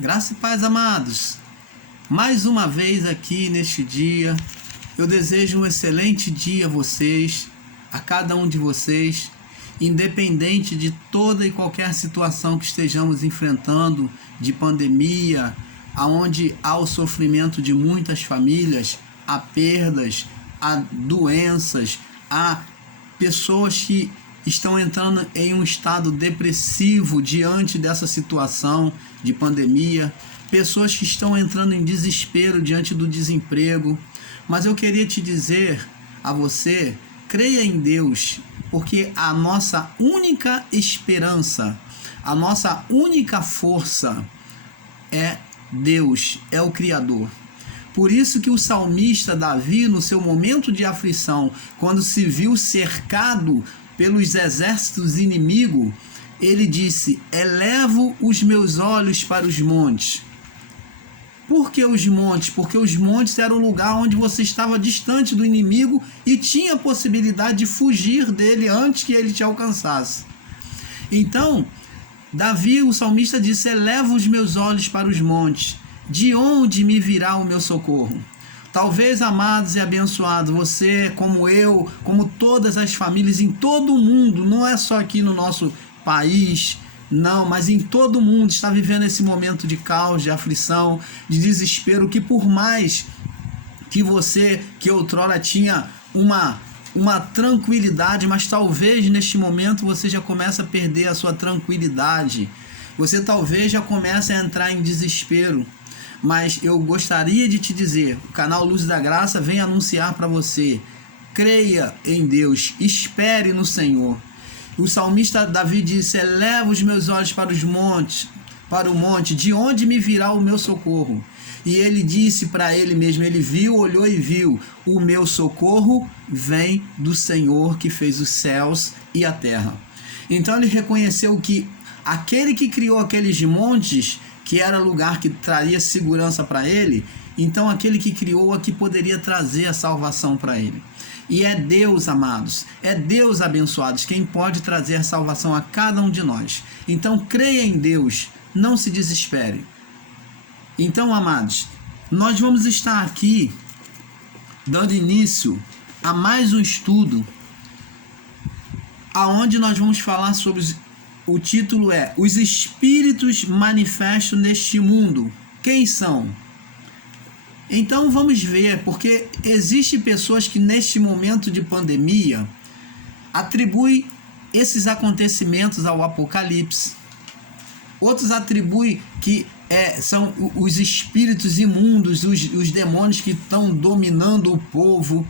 Graça e paz, amados. Mais uma vez aqui neste dia, eu desejo um excelente dia a vocês, a cada um de vocês, independente de toda e qualquer situação que estejamos enfrentando, de pandemia, aonde há o sofrimento de muitas famílias, há perdas, há doenças, há pessoas que estão entrando em um estado depressivo diante dessa situação de pandemia, pessoas que estão entrando em desespero diante do desemprego. Mas eu queria te dizer a você, creia em Deus, porque a nossa única esperança, a nossa única força é Deus, é o Criador. Por isso que o salmista Davi, no seu momento de aflição, quando se viu cercado pelos exércitos inimigos, ele disse: elevo os meus olhos para os montes. Por que os montes? Porque os montes eram o lugar onde você estava distante do inimigo e tinha a possibilidade de fugir dele antes que ele te alcançasse. Então, Davi, o salmista, disse: eleva os meus olhos para os montes. De onde me virá o meu socorro? Talvez, amados e abençoados, você, como eu, como todas as famílias em todo o mundo, não é só aqui no nosso país, não, mas em todo o mundo está vivendo esse momento de caos, de aflição, de desespero, que por mais que você, que outrora tinha uma tranquilidade, mas talvez neste momento você já comece a perder a sua tranquilidade, você talvez já comece a entrar em desespero. Mas eu gostaria de te dizer, o canal Luz da Graça vem anunciar para você: creia em Deus, espere no Senhor. O salmista Davi disse: eleva os meus olhos para os montes, para o monte, de onde me virá o meu socorro? E ele disse para ele mesmo, ele viu, olhou e viu: o meu socorro vem do Senhor que fez os céus e a terra. Então ele reconheceu que aquele que criou aqueles montes, que era lugar que traria segurança para ele, então aquele que criou aqui poderia trazer a salvação para ele. E é Deus, amados, é Deus, abençoados, quem pode trazer a salvação a cada um de nós. Então creia em Deus, não se desespere. Então, amados, nós vamos estar aqui dando início a mais um estudo, aonde nós vamos falar sobre o título é: os espíritos manifestos neste mundo. Quem são? Então vamos ver, porque existem pessoas que neste momento de pandemia atribuem esses acontecimentos ao Apocalipse. Outros atribuem que são os espíritos imundos, os demônios que estão dominando o povo,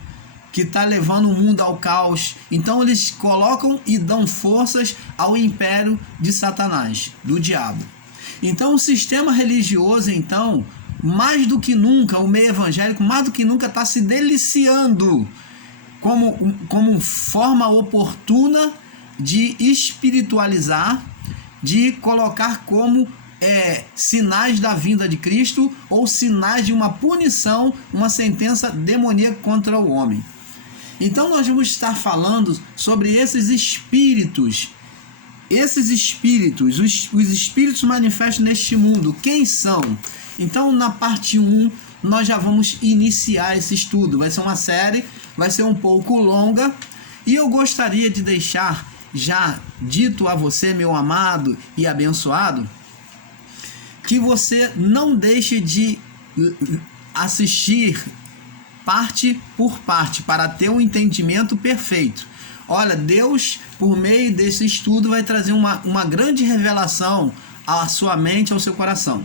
que está levando o mundo ao caos. Então eles colocam e dão forças ao império de Satanás, do diabo. Então o sistema religioso, então, mais do que nunca, o meio evangélico, mais do que nunca está se deliciando como forma oportuna de espiritualizar, de colocar como sinais da vinda de Cristo ou sinais de uma punição, uma sentença demoníaca contra o homem. Então nós vamos estar falando sobre esses espíritos, os espíritos manifestos neste mundo. Quem são? Então na parte 1 nós já vamos iniciar esse estudo. Vai ser uma série, vai ser um pouco longa, e eu gostaria de deixar já dito a você, meu amado e abençoado, que você não deixe de assistir parte por parte, para ter um entendimento perfeito. Olha, Deus, por meio desse estudo, vai trazer uma grande revelação à sua mente, ao seu coração.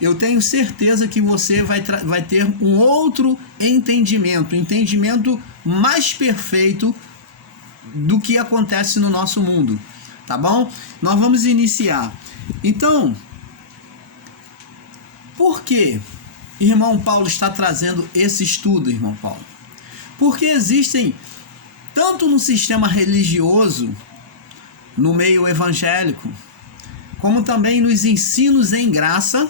Eu tenho certeza que você vai ter um outro entendimento mais perfeito do que acontece no nosso mundo, tá bom? Nós vamos iniciar. Então, por que irmão Paulo está trazendo esse estudo, irmão Paulo? Porque existem, tanto no sistema religioso, no meio evangélico, como também nos ensinos em graça,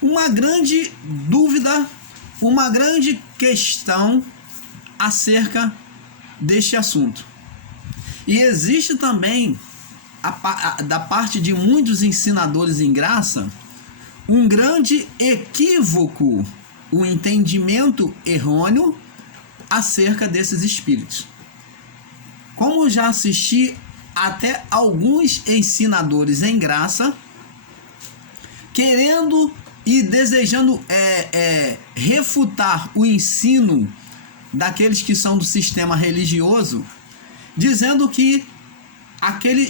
uma grande dúvida, uma grande questão acerca deste assunto. E existe também, da parte de muitos ensinadores em graça, um grande equívoco, um entendimento errôneo acerca desses espíritos. Como já assisti até alguns ensinadores em graça, querendo e desejando refutar o ensino daqueles que são do sistema religioso, dizendo que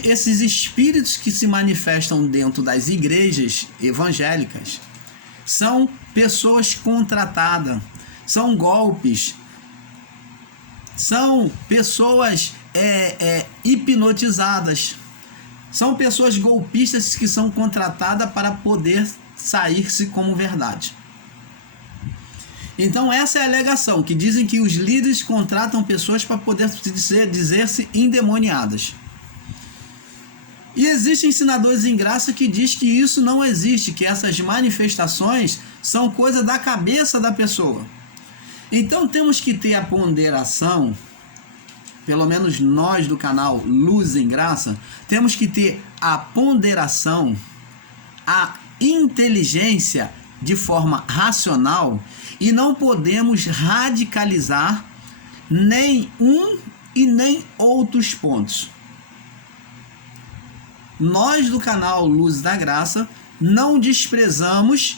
esses espíritos que se manifestam dentro das igrejas evangélicas são pessoas contratadas, são golpes, são pessoas hipnotizadas, são pessoas golpistas que são contratadas para poder sair-se como verdade. Então essa é a alegação, que dizem que os líderes contratam pessoas para poder dizer-se endemoniadas. E existem ensinadores em graça que diz que isso não existe, que essas manifestações são coisa da cabeça da pessoa. Então temos que ter a ponderação, pelo menos nós do canal Luz em Graça, temos que ter a ponderação, a inteligência de forma racional, e não podemos radicalizar nem um e nem outros pontos. Nós do canal Luz da Graça não desprezamos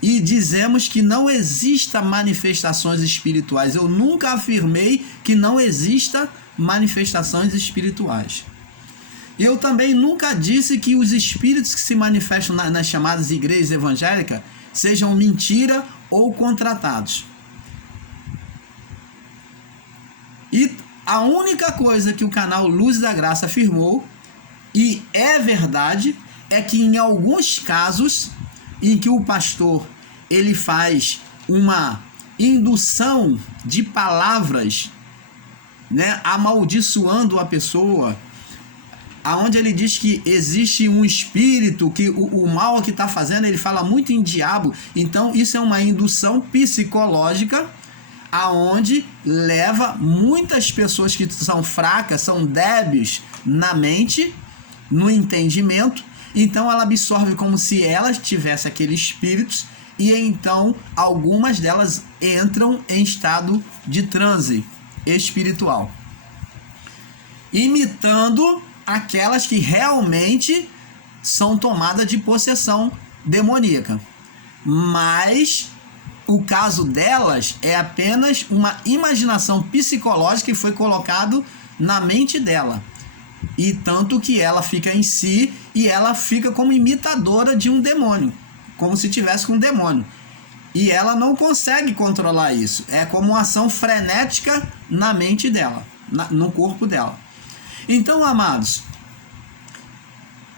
e dizemos que não exista manifestações espirituais. Eu nunca afirmei que não exista manifestações espirituais. Eu também nunca disse que os espíritos que se manifestam nas chamadas igrejas evangélicas sejam mentira ou contratados. E a única coisa que o canal Luz da Graça afirmou, e é verdade, é que em alguns casos em que o pastor ele faz uma indução de palavras, né, amaldiçoando a pessoa, aonde ele diz que existe um espírito, que o mal que está fazendo, ele fala muito em diabo. Então isso é uma indução psicológica, aonde leva muitas pessoas que são fracas, são débeis na mente, no entendimento. Então ela absorve como se elas tivessem aqueles espíritos, e então algumas delas entram em estado de transe espiritual, imitando aquelas que realmente são tomadas de possessão demoníaca. Mas o caso delas é apenas uma imaginação psicológica que foi colocado na mente dela. E tanto que ela fica em si e ela fica como imitadora de um demônio, como se tivesse com um demônio. E ela não consegue controlar isso. É como uma ação frenética na mente dela, no corpo dela. Então, amados,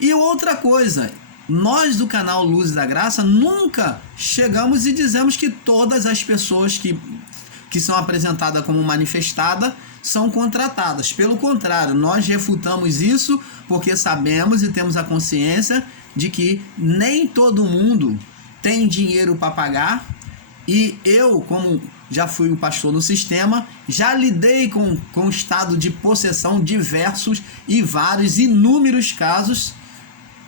e outra coisa, nós do canal Luz da Graça nunca chegamos e dizemos que todas as pessoas que são apresentadas como manifestadas são contratadas. Pelo contrário, nós refutamos isso porque sabemos e temos a consciência de que nem todo mundo tem dinheiro para pagar. E eu, como já fui um pastor no sistema, já lidei com estado de possessão diversos e vários, inúmeros casos,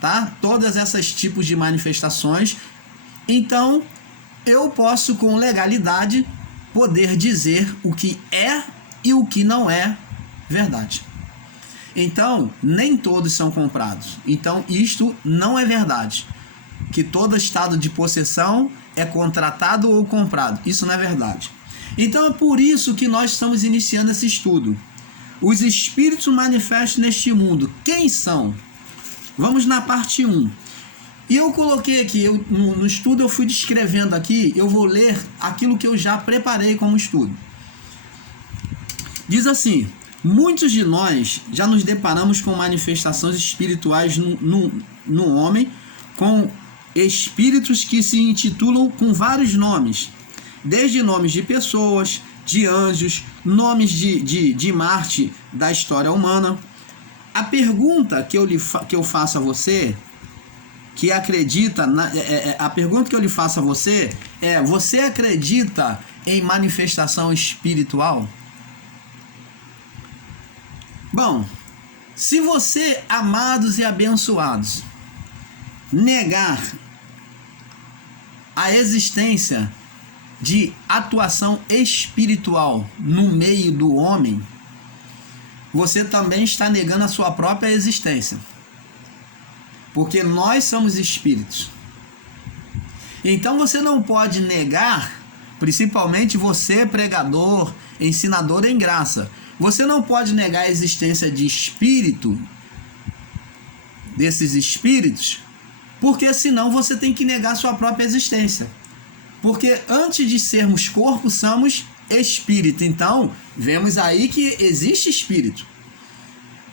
tá? Todas essas tipos de manifestações. Então, eu posso com legalidade poder dizer o que é e o que não é verdade. Então, nem todos são comprados. Então, isto não é verdade. Que todo estado de possessão é contratado ou comprado. Isso não é verdade. Então, é por isso que nós estamos iniciando esse estudo. Os espíritos manifestos neste mundo, quem são? Vamos na parte 1. E eu coloquei aqui, no estudo eu fui descrevendo aqui, eu vou ler aquilo que eu já preparei como estudo. Diz assim: muitos de nós já nos deparamos com manifestações espirituais no homem, com espíritos que se intitulam com vários nomes, desde nomes de pessoas, de anjos, nomes de Marte da história humana. A pergunta que eu faço a você, que acredita, a pergunta que eu lhe faço a você é: você acredita em manifestação espiritual? Bom, se você, amados e abençoados, negar a existência de atuação espiritual no meio do homem, você também está negando a sua própria existência. Porque nós somos espíritos. Então você não pode negar, principalmente você, pregador, ensinador em graça, você não pode negar a existência de espírito, desses espíritos, porque senão você tem que negar a sua própria existência. Porque antes de sermos corpo, somos espírito. Então, vemos aí que existe espírito.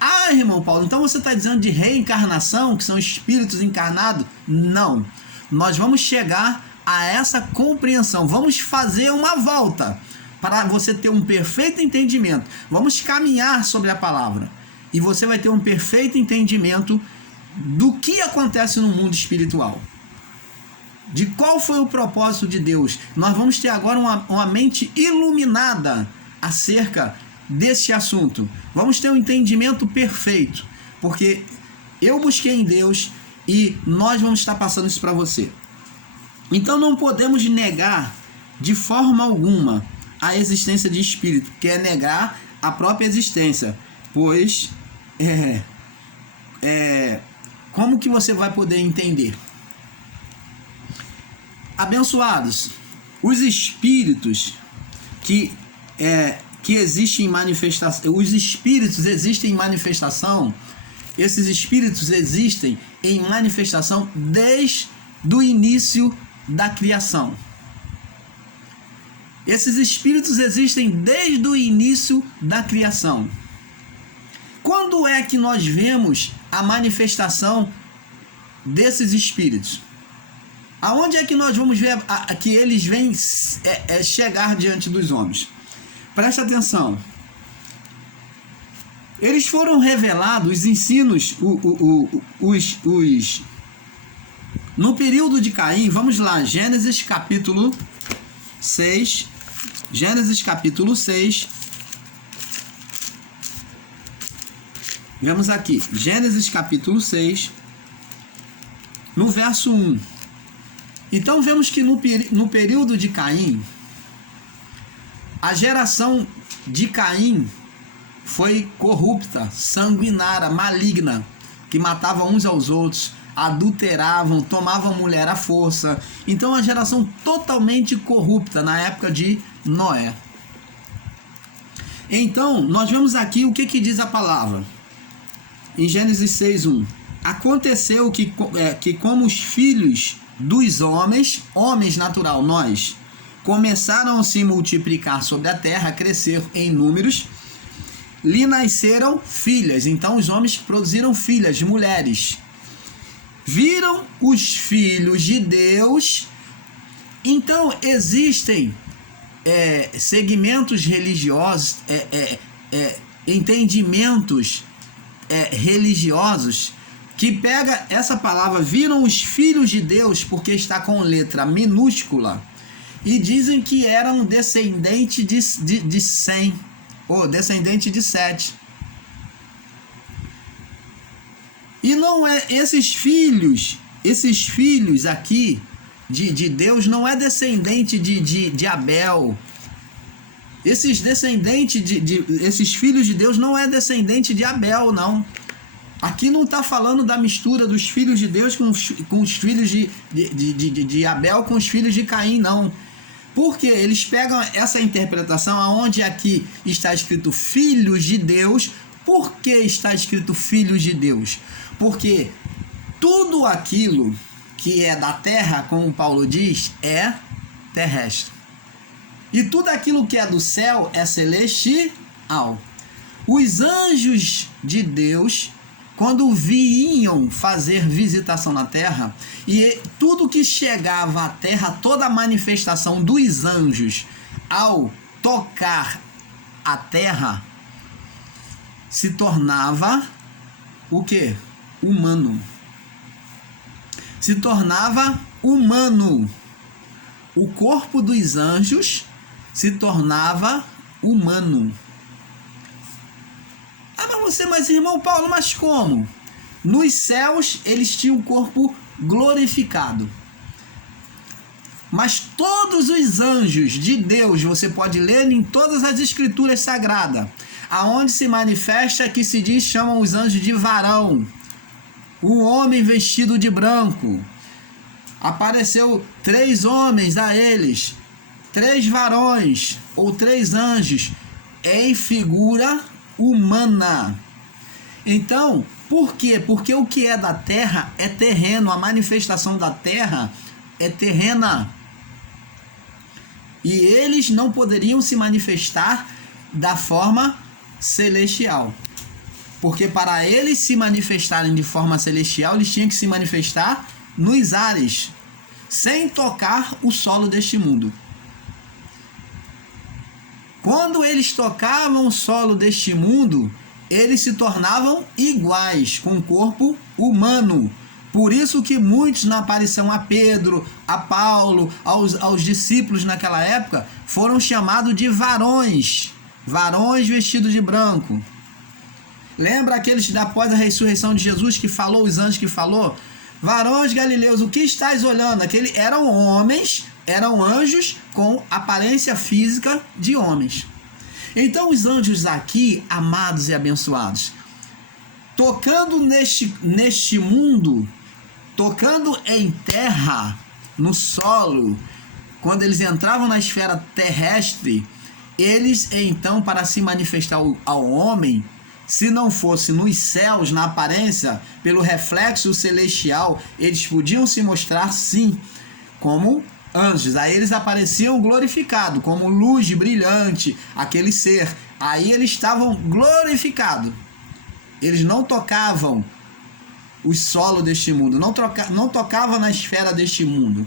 Ah, irmão Paulo, então você está dizendo de reencarnação, que são espíritos encarnados? Não. Nós vamos chegar a essa compreensão. Vamos fazer uma volta para você ter um perfeito entendimento. Vamos caminhar sobre a palavra. E você vai ter um perfeito entendimento do que acontece no mundo espiritual. De qual foi o propósito de Deus. Nós vamos ter agora uma mente iluminada acerca desse assunto. Vamos ter um entendimento perfeito. Porque eu busquei em Deus e nós vamos estar passando isso para você. Então não podemos negar de forma alguma a existência de espírito, que é negar a própria existência. Pois, como que você vai poder entender? Abençoados, os espíritos que existem em manifestação, os espíritos existem em manifestação, esses espíritos existem em manifestação desde o início da criação. Esses espíritos existem desde o início da criação. Quando é que nós vemos a manifestação desses espíritos? Aonde é que nós vamos ver que eles vêm chegar diante dos homens? Presta atenção. Eles foram revelados, os ensinos, no período de Caim. Vamos lá, Gênesis capítulo 6. Gênesis capítulo 6. Vemos aqui, Gênesis capítulo 6, no verso 1. Então vemos que no período de Caim, a geração de Caim foi corrupta, sanguinária, maligna, que matava uns aos outros, adulteravam, tomavam mulher à força. Então a geração totalmente corrupta na época de Noé. Então nós vemos aqui o que diz a palavra. Em Gênesis 6:1. Aconteceu que como os filhos dos homens natural, nós, começaram a se multiplicar sobre a terra, a crescer em números, lhe nasceram filhas. Então os homens produziram filhas, mulheres. Viram os filhos de Deus. Então existem segmentos religiosos, entendimentos religiosos, que pega essa palavra, viram os filhos de Deus, porque está com letra minúscula, e dizem que eram descendente de Sem, ou descendente de Sete. E não é esses filhos aqui de Deus, não é descendente de Abel. Esses descendentes esses filhos de Deus não é descendente de Abel, não. Aqui não está falando da mistura dos filhos de Deus com os filhos de Abel com os filhos de Caim, não. Porque eles pegam essa interpretação aonde aqui está escrito filhos de Deus. Por que está escrito filhos de Deus? Porque tudo aquilo que é da terra, como Paulo diz, é terrestre. E tudo aquilo que é do céu é celestial. Os anjos de Deus, quando vinham fazer visitação na terra, e tudo que chegava à terra, toda a manifestação dos anjos ao tocar a terra, se tornava o quê? Humano. Se tornava humano. O corpo dos anjos se tornava humano. Mas irmão Paulo, mas como? Nos céus eles tinham um corpo glorificado. Mas todos os anjos de Deus, você pode ler em todas as escrituras sagradas, aonde se manifesta que se diz, chamam os anjos de varão, um homem vestido de branco. Apareceu 3 homens a eles, 3 varões ou 3 anjos em figura humana. Então, por quê? Porque o que é da terra é terreno, a manifestação da terra é terrena. E eles não poderiam se manifestar da forma celestial. Porque para eles se manifestarem de forma celestial, eles tinham que se manifestar nos ares, sem tocar o solo deste mundo. Quando eles tocavam o solo deste mundo, eles se tornavam iguais, com o corpo humano. Por isso que muitos, na aparição a Pedro, a Paulo, aos discípulos naquela época, foram chamados de varões, varões vestidos de branco. Lembra aqueles após a ressurreição de Jesus que falou, os anjos que falou? Varões galileus, o que estáis olhando? Aqueles eram homens, eram anjos com aparência física de homens. Então os anjos aqui, amados e abençoados, tocando neste mundo, tocando em terra, no solo, quando eles entravam na esfera terrestre, eles então, para se manifestar ao homem, se não fosse nos céus, na aparência, pelo reflexo celestial, eles podiam se mostrar sim como anjos. Aí eles apareciam glorificados, como luz brilhante, aquele ser. Aí eles estavam glorificados. Eles não tocavam o solo deste mundo, não tocavam na esfera deste mundo.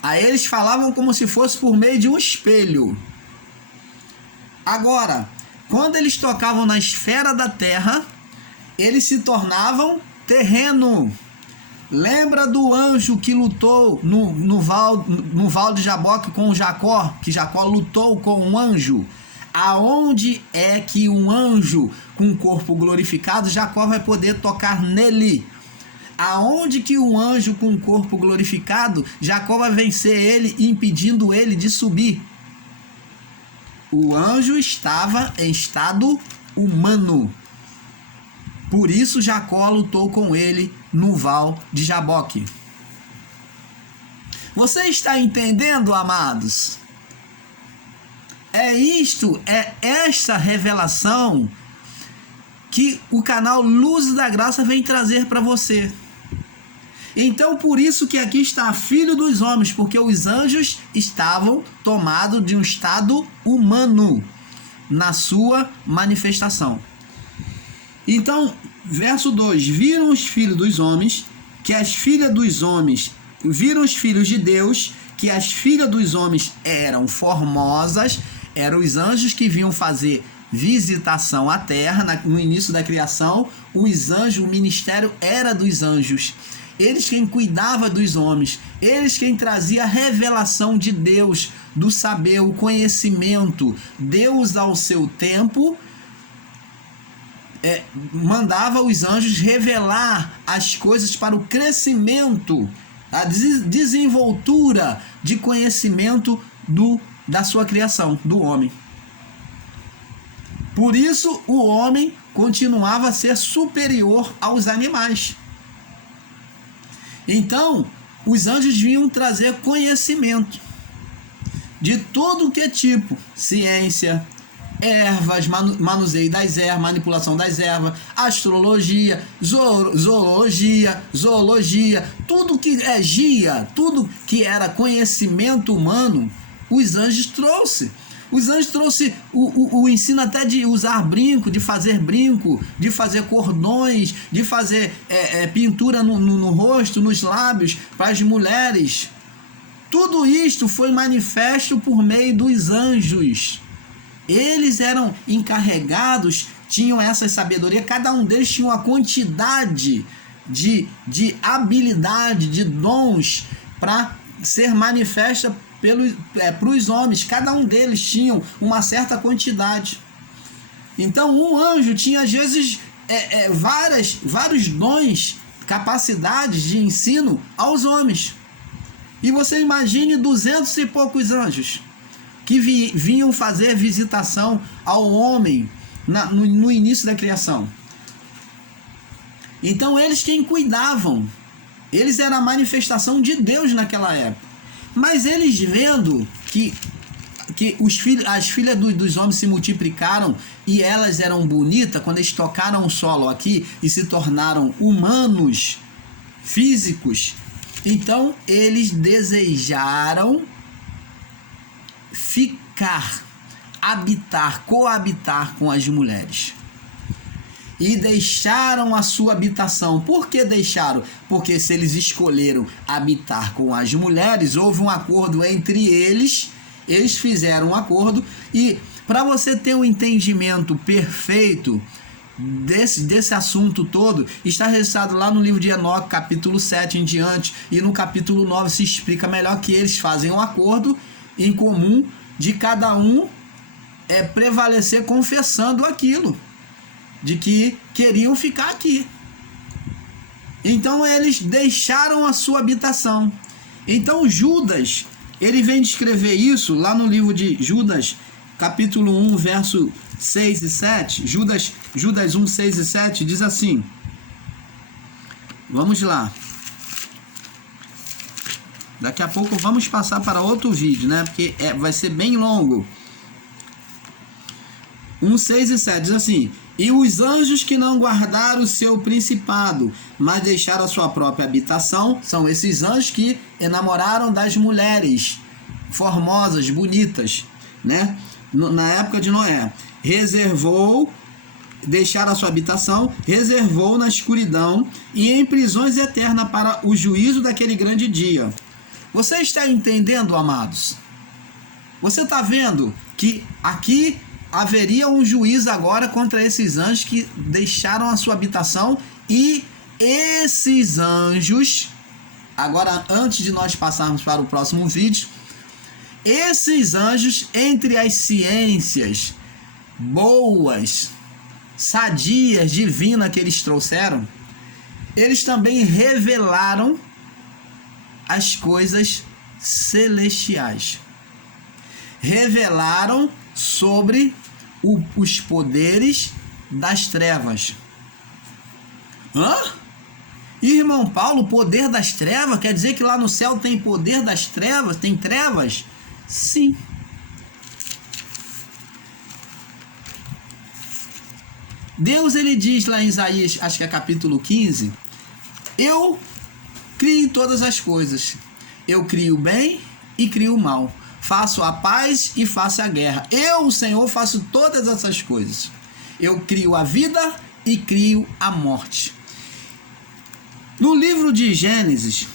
Aí eles falavam como se fosse por meio de um espelho. Agora, quando eles tocavam na esfera da terra, eles se tornavam terreno. Lembra do anjo que lutou no val de Jaboque com Jacó, que Jacó lutou com um anjo? Aonde é que um anjo com um corpo glorificado, Jacó vai poder tocar nele? Aonde que um anjo com um corpo glorificado, Jacó vai vencer ele, impedindo ele de subir? O anjo estava em estado humano. Por isso Jacó lutou com ele no val de Jaboque. Você está entendendo, amados? É esta revelação que o canal Luz da Graça vem trazer para você. Então, por isso que aqui está Filho dos Homens, porque os anjos estavam tomados de um estado humano na sua manifestação. Então, verso 2: viram os filhos dos homens, que as filhas dos homens, viram os filhos de Deus, que as filhas dos homens eram formosas, eram os anjos que vinham fazer visitação à terra, no início da criação. Os anjos, o ministério era dos anjos. Eles quem cuidava dos homens, eles quem trazia a revelação de Deus, do saber, o conhecimento. Deus, ao seu tempo, mandava os anjos revelar as coisas para o crescimento, a desenvoltura de conhecimento da sua criação, do homem. Por isso, o homem continuava a ser superior aos animais. Então, os anjos vinham trazer conhecimento de todo que é tipo, ciência, ervas, manuseio das ervas, manipulação das ervas, astrologia, zoologia, tudo que é gia, tudo que era conhecimento humano, os anjos trouxe. Os anjos trouxe o ensino até de usar brinco, de fazer cordões, de fazer pintura no rosto, nos lábios, para as mulheres. Tudo isto foi manifesto por meio dos anjos. Eles eram encarregados, tinham essa sabedoria, cada um deles tinha uma quantidade de habilidade, de dons para ser manifesta para os homens. Cada um deles tinha uma certa quantidade. Então um anjo tinha às vezes vários dons, capacidades de ensino aos homens. E você imagine 200 e poucos anjos que vinham fazer visitação ao homem no início da criação. Então eles quem cuidavam, eles eram a manifestação de Deus naquela época. Mas eles vendo que as filhas dos homens se multiplicaram e elas eram bonitas, quando eles tocaram o solo aqui e se tornaram humanos físicos, então eles desejaram coabitar com as mulheres. E deixaram a sua habitação. Por que deixaram? Porque se eles escolheram habitar com as mulheres, houve um acordo entre eles, eles fizeram um acordo, e para você ter um entendimento perfeito desse assunto todo, está registrado lá no livro de Enoque, capítulo 7 em diante, e no capítulo 9 se explica melhor que eles fazem um acordo em comum de cada um prevalecer confessando aquilo, de que queriam ficar aqui. Então eles deixaram a sua habitação. Então Judas, ele vem descrever isso lá no livro de Judas, capítulo 1, verso 6 e 7. Judas 1, 6 e 7 diz assim. Vamos lá. Daqui a pouco vamos passar para outro vídeo, né? Porque vai ser bem longo. 1, 6 e 7 diz assim: e os anjos que não guardaram o seu principado, mas deixaram a sua própria habitação, são esses anjos que enamoraram das mulheres formosas, bonitas, né? Na época de Noé. Deixaram a sua habitação, reservou na escuridão e em prisões eternas para o juízo daquele grande dia. Você está entendendo, amados? Você está vendo que aqui haveria um juízo agora contra esses anjos que deixaram a sua habitação, e esses anjos, agora antes de nós passarmos para o próximo vídeo, esses anjos, entre as ciências boas, sadias, divinas que eles trouxeram, eles também revelaram as coisas celestiais. Revelaram sobre os poderes das trevas. Irmão Paulo, poder das trevas? Quer dizer que lá no céu tem poder das trevas? Tem trevas? Sim. Deus, ele diz lá em Isaías, acho que é capítulo 15, eu crio todas as coisas. Eu crio o bem e crio o mal. Faço a paz e faço a guerra. Eu, o Senhor, faço todas essas coisas. Eu crio a vida e crio a morte. No livro de Gênesis,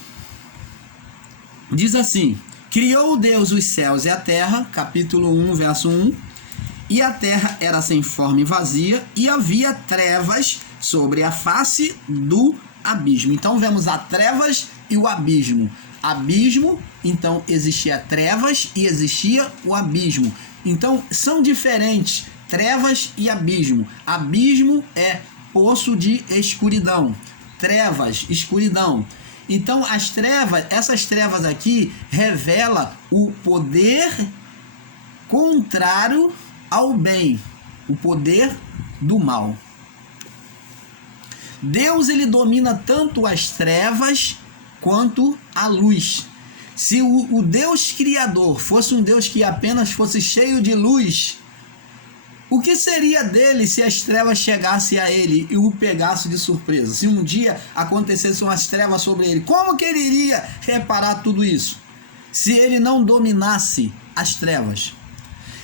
diz assim: criou Deus os céus e a terra, capítulo 1, verso 1, e a terra era sem forma e vazia, e havia trevas sobre a face do abismo. Então vemos a trevas e o abismo. Abismo, então existia trevas e existia o abismo. Então são diferentes, trevas e abismo. Abismo é poço de escuridão, trevas, escuridão. Então as trevas, essas trevas aqui revela o poder contrário ao bem, o poder do mal. Deus, ele domina tanto as trevas quanto a luz. Se o Deus Criador fosse um Deus que apenas fosse cheio de luz, o que seria dele se as trevas chegassem a ele e o pegassem de surpresa? Se um dia acontecessem umas trevas sobre ele, como que ele iria reparar tudo isso? Se ele não dominasse as trevas.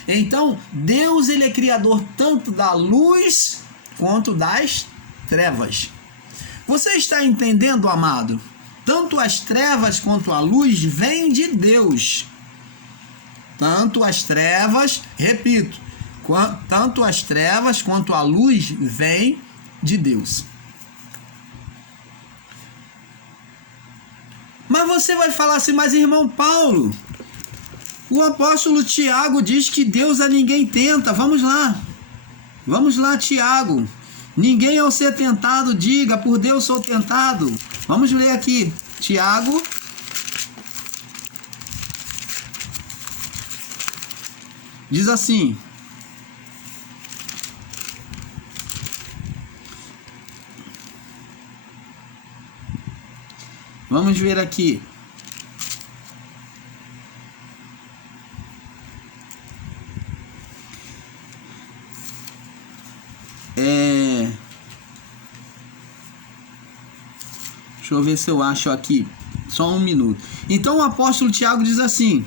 Então, Deus, ele é criador tanto da luz quanto das trevas. Você está entendendo, amado? Tanto as trevas quanto a luz vêm de Deus. Tanto as trevas, repito, tanto as trevas quanto a luz vêm de Deus. Mas você vai falar assim: mas irmão Paulo, o apóstolo Tiago diz que Deus a ninguém tenta. Vamos lá, Tiago. Ninguém ao ser tentado diga, por Deus sou tentado. Vamos ler aqui, Tiago, Diz assim: vamos ver aqui. Deixa eu ver se eu acho aqui. Só um minuto. Então o apóstolo Tiago diz assim: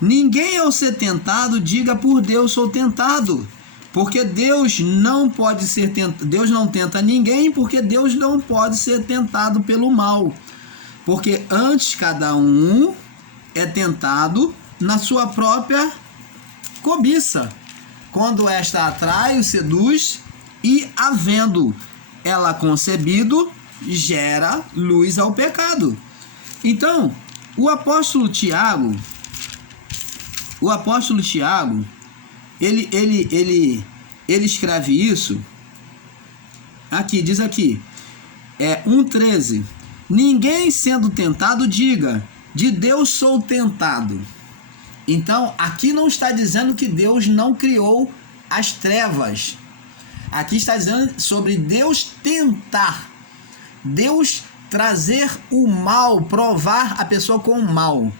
ninguém ao ser tentado diga por Deus sou tentado, porque Deus não pode ser Deus não tenta ninguém, porque Deus não pode ser tentado pelo mal. Porque antes cada um é tentado na sua própria cobiça, quando esta atrai, o seduz, e havendo ela concebido, gera luz ao pecado. Então, o apóstolo Tiago, ele escreve isso aqui, diz aqui, 1,13: ninguém sendo tentado diga, de Deus sou tentado. Então, aqui não está dizendo que Deus não criou as trevas. Aqui está dizendo sobre Deus tentar. Deus trazer o mal, provar a pessoa com o mal.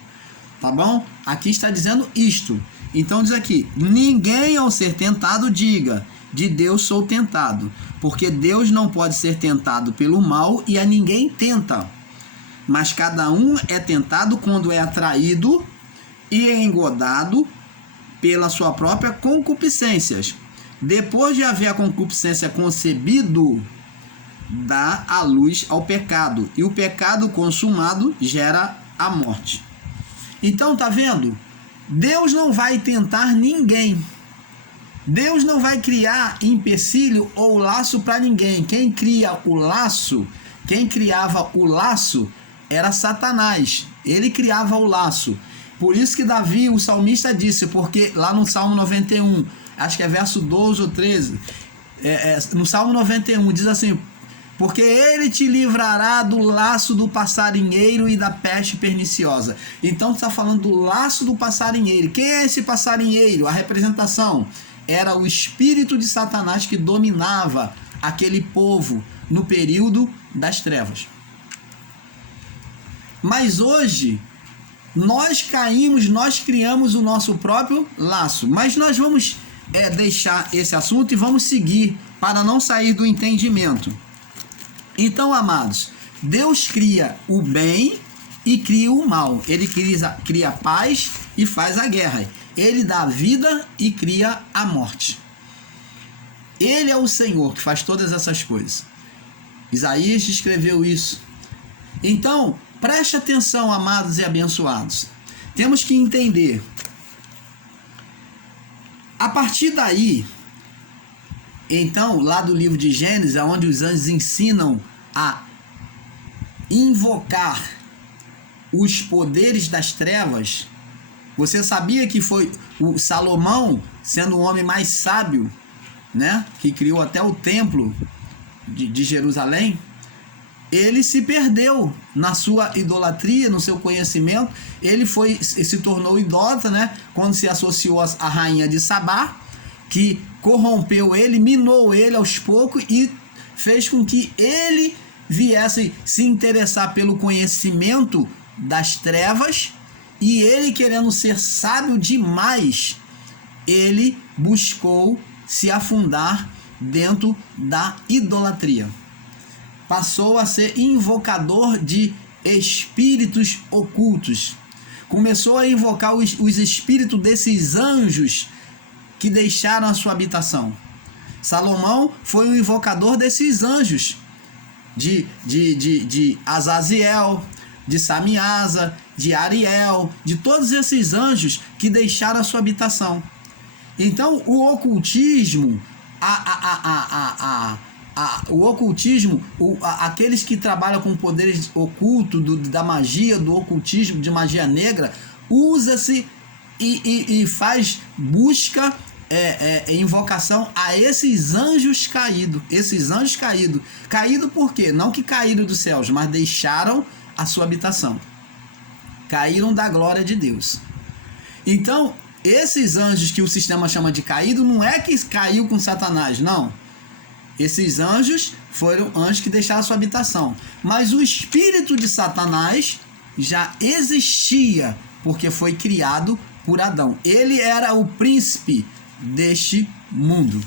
Tá bom? Aqui está dizendo isto. Então diz aqui: ninguém ao ser tentado diga, de Deus sou tentado. Porque Deus não pode ser tentado pelo mal e a ninguém tenta. Mas cada um é tentado quando é atraído e engodado pela sua própria concupiscências. Depois de haver a concupiscência concebido, dá a luz ao pecado. E o pecado consumado gera a morte. Então, tá vendo? Deus não vai tentar ninguém. Deus não vai criar empecilho ou laço para ninguém. Quem cria o laço, quem criava o laço era Satanás. Ele criava o laço. Por isso que Davi, o salmista, disse, porque lá no Salmo 91, acho que é verso 12 ou 13, no Salmo 91 diz assim: porque ele te livrará do laço do passarinheiro e da peste perniciosa. Então está falando do laço do passarinheiro. Quem é esse passarinheiro? A representação era o espírito de Satanás que dominava aquele povo no período das trevas. Mas hoje nós caímos, nós criamos o nosso próprio laço. Mas nós vamos deixar esse assunto e vamos seguir para não sair do entendimento. Então, amados, Deus cria o bem e cria o mal. Ele cria a paz e faz a guerra. Ele dá a vida e cria a morte. Ele é o Senhor que faz todas essas coisas. Isaías escreveu isso. Então, preste atenção, amados e abençoados. Temos que entender. A partir daí, então, lá do livro de Gênesis, onde os anjos ensinam a invocar os poderes das trevas, você sabia que foi o Salomão, sendo o homem mais sábio, né, que criou até o templo de Jerusalém, ele se perdeu na sua idolatria, no seu conhecimento. Ele se tornou idólatra, né, quando se associou à rainha de Sabá, que corrompeu ele, minou ele aos poucos e fez com que ele viesse se interessar pelo conhecimento das trevas, e ele, querendo ser sábio demais, ele buscou se afundar dentro da idolatria. Passou a ser invocador de espíritos ocultos. Começou a invocar os espíritos desses anjos que deixaram a sua habitação. Salomão foi o invocador desses anjos, de Azaziel, de Samiasa, de Ariel, de todos esses anjos que deixaram a sua habitação. Então, o ocultismo, aqueles que trabalham com poderes ocultos da magia, do ocultismo, de magia negra, usa-se e faz busca, invocação a esses anjos caídos. Esses anjos caídos. Caídos por quê? Não que caíram dos céus, mas deixaram a sua habitação. Caíram da glória de Deus. Então, esses anjos que o sistema chama de caído, não é que caiu com Satanás, não. Esses anjos foram anjos que deixaram sua habitação. Mas o espírito de Satanás já existia, porque foi criado por Adão. Ele era o príncipe deste mundo.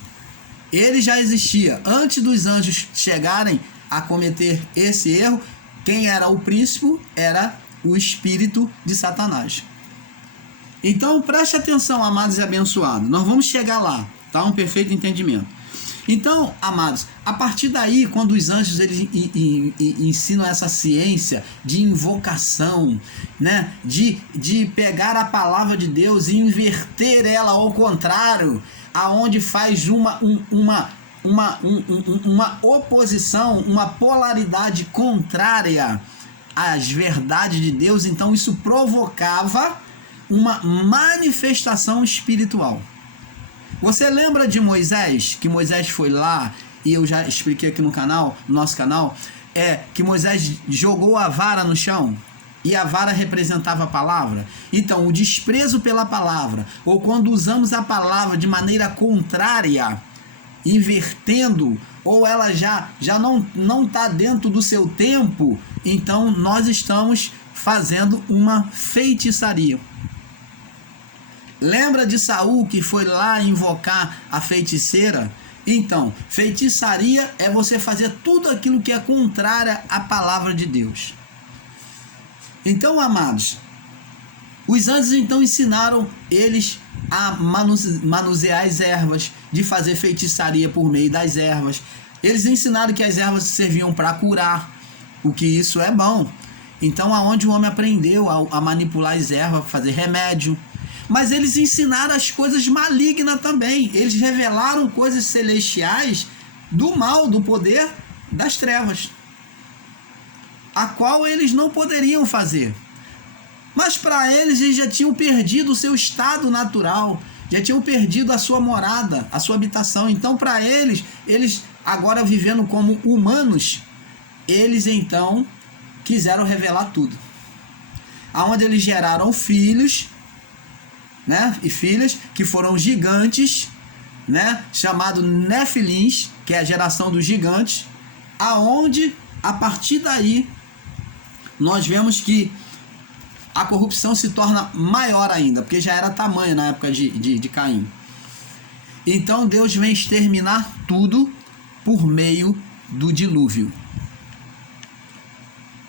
Ele já existia. Antes dos anjos chegarem a cometer esse erro, quem era o príncipe era o espírito de Satanás. Então preste atenção, amados e abençoados. Nós vamos chegar lá, tá? Um perfeito entendimento. Então, amados, a partir daí, quando os anjos eles ensinam essa ciência de invocação, né? De pegar a palavra de Deus e inverter ela ao contrário, aonde faz uma oposição, uma polaridade contrária às verdades de Deus, então isso provocava uma manifestação espiritual. Você lembra de Moisés, que Moisés foi lá, e eu já expliquei aqui no nosso canal, que Moisés jogou a vara no chão, e a vara representava a palavra? Então, o desprezo pela palavra, ou quando usamos a palavra de maneira contrária, invertendo, ou ela já não está dentro do seu tempo, então nós estamos fazendo uma feitiçaria. Lembra de Saul que foi lá invocar a feiticeira? Então, feitiçaria é você fazer tudo aquilo que é contrário à palavra de Deus. Então, amados, os anjos então ensinaram eles a manusear as ervas, de fazer feitiçaria por meio das ervas. Eles ensinaram que as ervas serviam para curar, o que isso é bom. Então, aonde o homem aprendeu a manipular as ervas, fazer remédio. Mas eles ensinaram as coisas malignas também. Eles revelaram coisas celestiais do mal, do poder das trevas, a qual eles não poderiam fazer. Mas para eles já tinham perdido o seu estado natural, já tinham perdido a sua morada, a sua habitação. Então, para eles agora vivendo como humanos, eles então quiseram revelar tudo. Aonde eles geraram filhos, né, e filhas, que foram gigantes, né, chamado Nefilins, que é a geração dos gigantes, aonde, a partir daí, nós vemos que a corrupção se torna maior ainda, porque já era tamanho na época de Caim. Então Deus vem exterminar tudo por meio do dilúvio.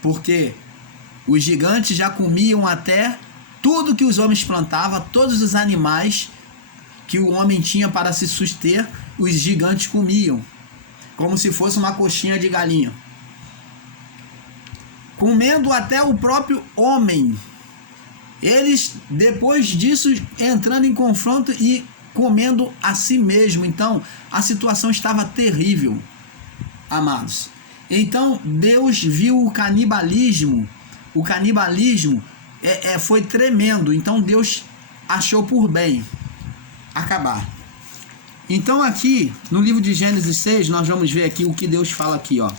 Porque os gigantes já comiam até tudo que os homens plantavam, todos os animais que o homem tinha para se suster, os gigantes comiam, como se fosse uma coxinha de galinha. Comendo até o próprio homem. Eles, depois disso, entrando em confronto e comendo a si mesmo. Então, a situação estava terrível, amados. Então, Deus viu o canibalismo. O canibalismo foi tremendo. Então, Deus achou por bem acabar. Então, aqui, no livro de Gênesis 6, nós vamos ver aqui o que Deus fala aqui, ó.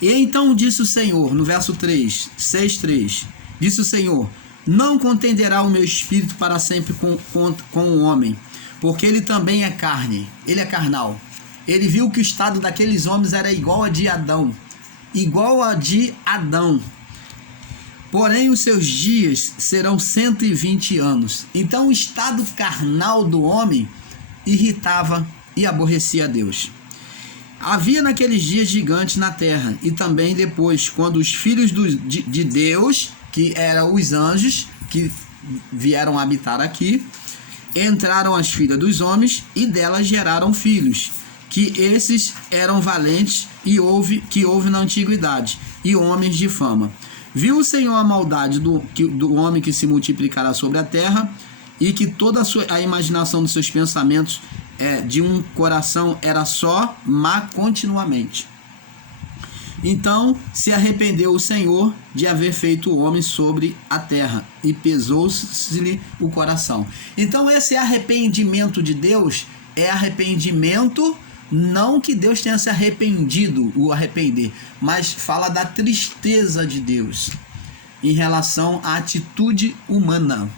E então disse o Senhor, no verso 3, 6:3, disse o Senhor: não contenderá o meu espírito para sempre com o homem, porque ele também é carne, ele é carnal. Ele viu que o estado daqueles homens era igual a de Adão, porém os seus dias serão 120 anos. Então o estado carnal do homem irritava e aborrecia a Deus. Havia naqueles dias gigantes na terra, e também depois, quando os filhos de Deus, que eram os anjos, que vieram habitar aqui, entraram as filhas dos homens, e delas geraram filhos, que esses eram valentes, que houve na antiguidade, e homens de fama. Viu o Senhor a maldade do homem que se multiplicará sobre a terra, e que toda a imaginação dos seus pensamentos de um coração era só má continuamente. Então se arrependeu o Senhor de haver feito o homem sobre a terra, e pesou-se-lhe o coração. Então esse arrependimento de Deus é arrependimento, não que Deus tenha se arrependido, o arrepender, mas fala da tristeza de Deus em relação à atitude humana.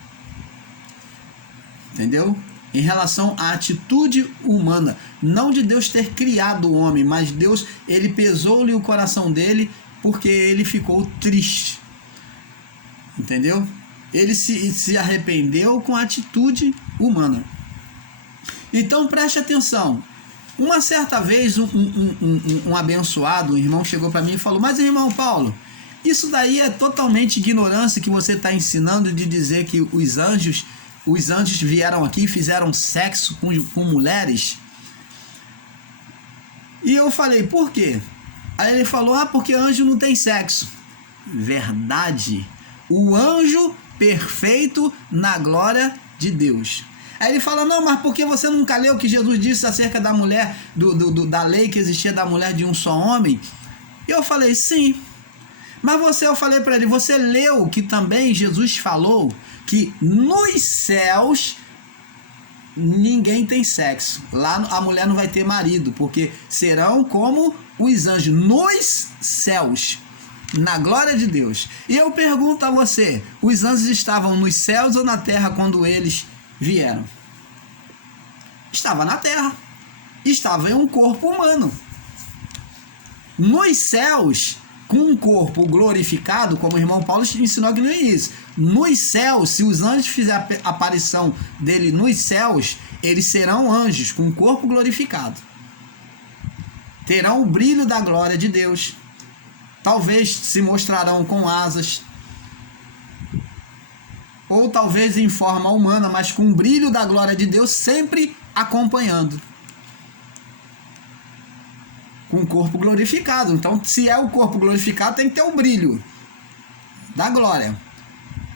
entendeu? Em relação à atitude humana, não de Deus ter criado o homem, mas Deus, ele pesou-lhe o coração dele porque ele ficou triste, entendeu? Ele se arrependeu com a atitude humana. Então preste atenção. Uma certa vez um abençoado, um irmão, chegou para mim e falou: mas irmão Paulo, isso daí é totalmente ignorância que você está ensinando de dizer que os anjos vieram aqui e fizeram sexo com mulheres. E eu falei: por quê? Aí ele falou: porque anjo não tem sexo. Verdade. O anjo perfeito na glória de Deus. Aí ele fala: não, mas por que você nunca leu o que Jesus disse acerca da mulher, da lei que existia da mulher de um só homem? E eu falei: sim. Mas eu falei para ele: você leu que também Jesus falou que nos céus ninguém tem sexo. Lá a mulher não vai ter marido, porque serão como os anjos nos céus, na glória de Deus. E eu pergunto a você: os anjos estavam nos céus ou na terra quando eles vieram? Estava na terra. Estava em um corpo humano. Nos céus, com um corpo glorificado, como o irmão Paulo ensinou aqui no início. Nos céus, se os anjos fizerem a aparição dele nos céus, eles serão anjos com um corpo glorificado. Terão o brilho da glória de Deus. Talvez se mostrarão com asas, ou talvez em forma humana, mas com o brilho da glória de Deus sempre acompanhando. Com o corpo glorificado. Então, se é o corpo glorificado, tem que ter o brilho da glória.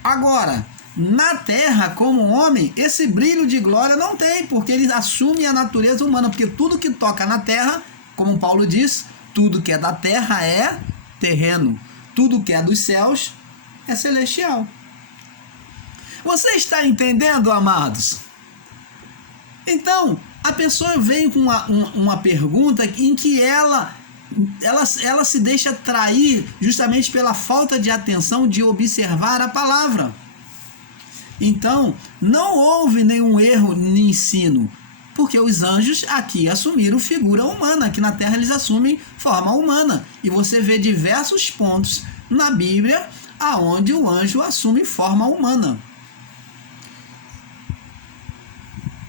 Agora, na terra, como homem, esse brilho de glória não tem, porque ele assume a natureza humana, porque tudo que toca na terra, como Paulo diz, tudo que é da terra é terreno, tudo que é dos céus é celestial. Você está entendendo, amados? Então, a pessoa vem com uma pergunta em que ela se deixa trair justamente pela falta de atenção de observar a palavra. Então, não houve nenhum erro no ensino, porque os anjos aqui assumiram figura humana, aqui na terra eles assumem forma humana. E você vê diversos pontos na Bíblia aonde o anjo assume forma humana.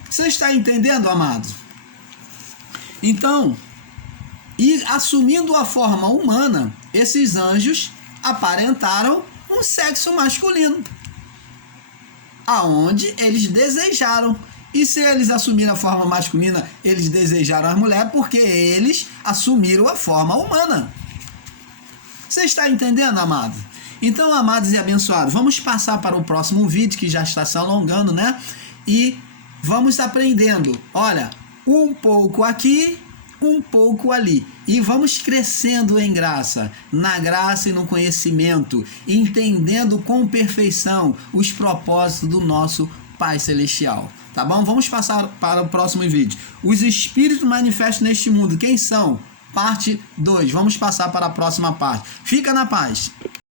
Você está entendendo, amado? Então, e assumindo a forma humana, esses anjos aparentaram um sexo masculino, aonde eles desejaram. E se eles assumiram a forma masculina, eles desejaram a mulher porque eles assumiram a forma humana. Você está entendendo, amado? Então, amados e abençoados, vamos passar para o próximo vídeo, que já está se alongando, né? E vamos aprendendo, olha, um pouco aqui, um pouco ali. E vamos crescendo em graça, na graça e no conhecimento, entendendo com perfeição os propósitos do nosso Pai Celestial. Tá bom? Vamos passar para o próximo vídeo. Os espíritos manifestos neste mundo, quem são? Parte 2. Vamos passar para a próxima parte. Fica na paz.